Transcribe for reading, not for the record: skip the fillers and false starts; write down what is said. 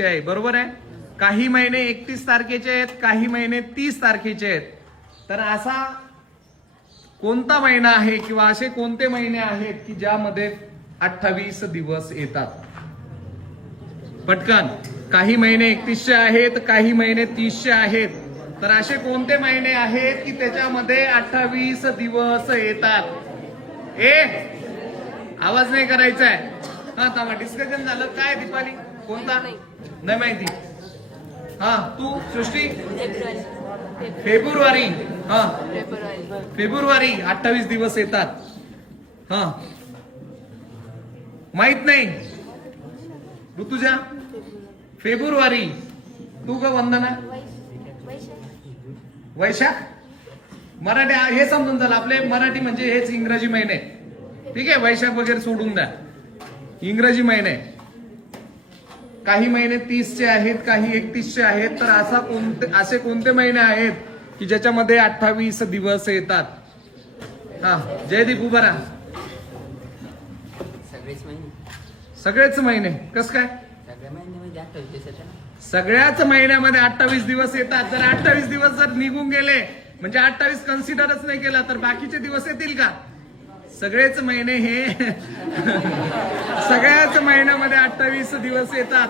आहे, बरोबर आहे. काही महिने 31 तारखेचे आहेत, काही महिने 30 तारखेचे आहेत. तर असा कोणता महिना आहे किंवा असे कोणते महिने आहेत की ज्यामध्ये 28 दिवस येतात? पटकन. काही महिने 31चे आहेत, काही महिने 30चे आहेत. तर असे कोणते महिने आहेत की त्याच्यामध्ये 28 दिवस येतात? आवाज नाही करायचा आहे. हा थांबा, डिस्कशन झालं काय दीपाली? कोणता नाही माहिती? हा तू सृष्टी? फेब्रुवारी. हा फेब्रुवारी 28 दिवस येतात. हा माहित नाही ऋतुजा? फेब्रुवारी. तू का वंदना? वैशाख. मराठी हे समजून झालं. आपले मराठी म्हणजे हेच इंग्रजी महिने. ठीक आहे, वैशाख वगैरे सोडून द्या, इंग्रजी महिने. काही महिने 30चे आहेत, काही 31चे आहेत. तर असे कोणते महिने आहेत की ज्याच्यामध्ये 28 दिवस येतात? हा जयदीप उभा राहा. सगळेच महिने कस काय? सगळ्याच महिन्यामध्ये 28 दिवस येतात. जर 28 दिवस जर निघून गेले म्हणजे 28 कन्सिडरच नाही केला तर बाकीचे दिवस येतील का? सगळेच महिने हे सगळ्याच महिन्यामध्ये 28 दिवस येतात.